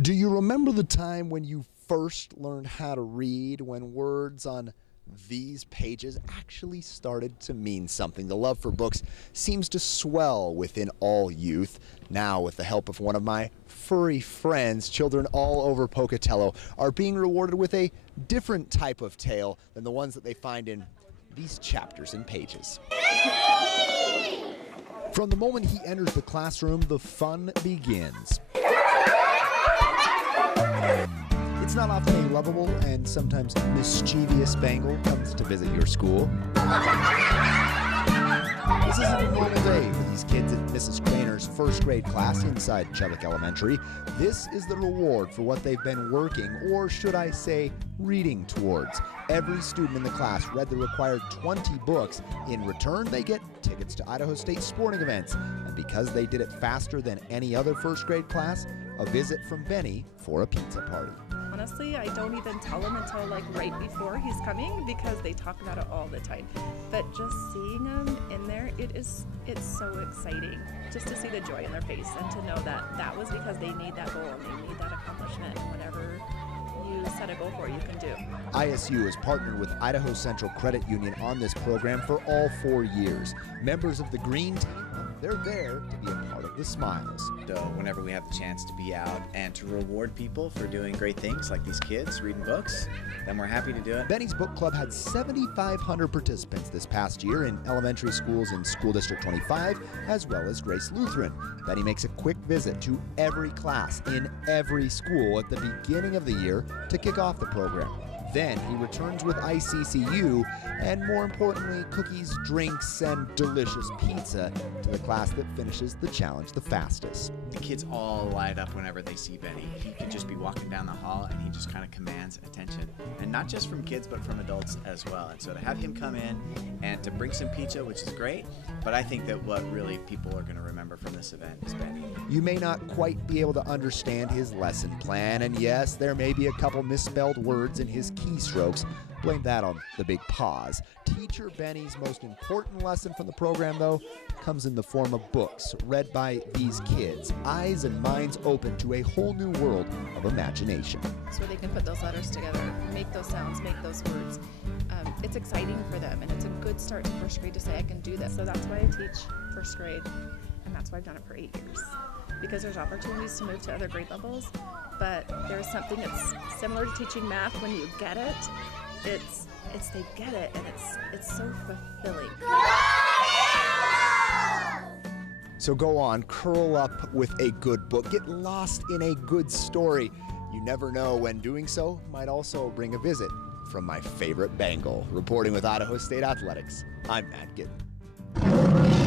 Do you remember the time when you first learned how to read, when words on these pages actually started to mean something? The love for books seems to swell within all youth. Now, with the help of one of my furry friends, children all over Pocatello are being rewarded with a different type of tale than the ones that they find in these chapters and pages. From the moment he enters the classroom, the fun begins. It's not often a lovable and sometimes mischievous Bengal comes to visit your school. This isn't a normal day for these kids at Mrs. Craner's first grade class inside Chubbuck Elementary. This is the reward for what they've been working, or should I say, reading towards. Every student in the class read the required 20 books. In return, they get tickets to Idaho State sporting events. And because they did it faster than any other first grade class, a visit from Benny for a pizza party. Honestly, I don't even tell him until like right before he's coming because they talk about it all the time. But just seeing them in there, it's so exciting just to see the joy in their face and to know that that was because they need that goal and they need that accomplishment, and whatever you set a goal for, you can do. ISU has partnered with Idaho Central Credit Union on this program for all 4 years. Members of the Green Team, they're there to be a part of the smiles. So whenever we have the chance to be out and to reward people for doing great things like these kids reading books, then we're happy to do it. Benny's book club had 7,500 participants this past year in elementary schools in School District 25, as well as Grace Lutheran. Benny makes a quick visit to every class in every school at the beginning of the year to kick off the program. Then he returns with ICCU and, more importantly, cookies, drinks, and delicious pizza to the class that finishes the challenge the fastest. The kids all light up whenever they see Benny. He could just be walking down the hall and he just kind of commands attention. And not just from kids, but from adults as well. And so to have him come in and to bring some pizza, which is great, but I think that what really people are going to remember from this event is Benny. You may not quite be able to understand his lesson plan, and yes, there may be a couple misspelled words in his keystrokes. Blame that on the big pause. Teacher Benny's most important lesson from the program, though, comes in the form of books read by these kids, eyes and minds open to a whole new world of imagination. So they can put those letters together, make those sounds, make those words. It's exciting for them, and it's a good start to first grade to say, I can do this. So that's why I teach first grade, and that's why I've done it for 8 years. Because there's opportunities to move to other grade levels, but there's something that's similar to teaching math when you get it. It's they get it, and it's so fulfilling. So go on, curl up with a good book, get lost in a good story. You never know when doing so might also bring a visit from my favorite Bengal. Reporting with Idaho State Athletics, I'm Matt Gittin.